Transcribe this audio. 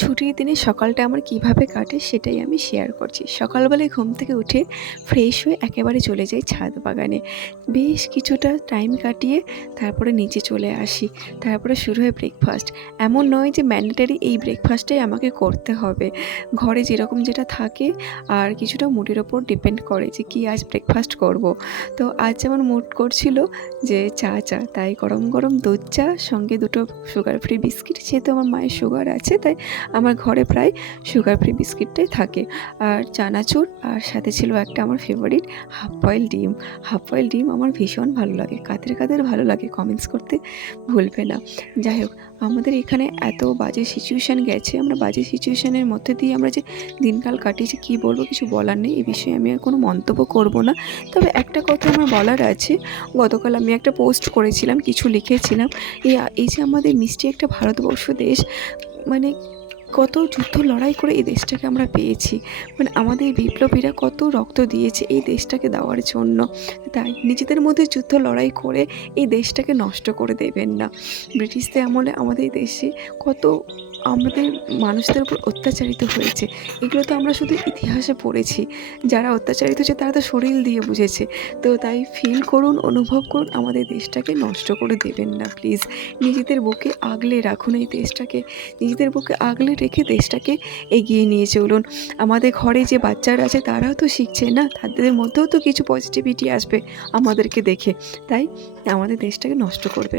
ছুটির দিনে সকালটা আমার কীভাবে কাটে সেটাই আমি শেয়ার করছি। সকালবেলায় ঘুম থেকে উঠে ফ্রেশ হয়ে একেবারে চলে যাই ছাদ বাগানে। বেশ কিছুটা টাইম কাটিয়ে তারপরে নিচে চলে আসি। তারপরে শুরু হয় ব্রেকফাস্ট। এমন নয় যে ম্যান্ডেটরি এই ব্রেকফাস্টটাই আমাকে করতে হবে। ঘরে যেরকম যেটা থাকে আর কিছুটা মুডের ওপর ডিপেন্ড করে যে কী আজ ব্রেকফাস্ট করব। তো আজ যেমন মুড করছিল যে চা, তাই গরম গরম দুধ চা সঙ্গে দুটো সুগার ফ্রি বিস্কিট। যেহেতু আমার মায়ের সুগার আছে তাই আমার ঘরে প্রায় সুগার ফ্রি বিস্কিটটাই থাকে। আর চানাচুর আর সাথে ছিল একটা আমার ফেভারিট হাফ বয়েল ডিম। হাফ বয়েল ডিম আমার ভীষণ ভালো লাগে। কাদের কাদের ভালো লাগে কমেন্টস করতে ভুলবে না। যাই হোক, আমাদের এখানে এত বাজে সিচুয়েশান গেছে, আমরা বাজে সিচুয়েশানের মধ্যে দিয়ে আমরা যে দিনকাল কাটিয়েছি কী বলবো, কিছু বলার নেই। এ বিষয়ে আমি আর কোনো মন্তব্য করব না। তবে একটা কথা আমার বলার আছে। গতকাল আমি একটা পোস্ট করেছিলাম, কিছু লিখেছিলাম। এই যে আমাদের মিষ্টি একটা ভারতবর্ষ দেশ, মানে কত যুদ্ধ লড়াই করে এই দেশটাকে আমরা পেয়েছি। মানে আমাদের বিপ্লবীরা কত রক্ত দিয়েছে এই দেশটাকে দেওয়ার জন্য। তাই নিজেদের মধ্যে যুদ্ধ লড়াই করে এই দেশটাকে নষ্ট করে দেবেন না। ব্রিটিশদের আমলে আমাদের দেশে কত আমাদের মানুষদের উপর অত্যাচারিত হয়েছে, এগুলো তো আমরা শুধু ইতিহাসে পড়েছি। যারা অত্যাচারিত হয়েছে তারা তো শরীর দিয়ে বুঝেছে। তো তাই ফিল করুন, অনুভব করুন, আমাদের দেশটাকে নষ্ট করে দেবেন না প্লিজ। নিজেদের বুকে আগলে রাখুন এই দেশটাকে। নিজেদের বুকে আগলে রেখে দেশটাকে এগিয়ে নিয়ে চলুন। আমাদের ঘরে যে বাচ্চারা আছে তারাও তো শিখছে না, তাদের মধ্যেও তো কিছু পজিটিভিটি আসবে আমাদেরকে দেখে। তাই আমাদের দেশটাকে নষ্ট করবেন।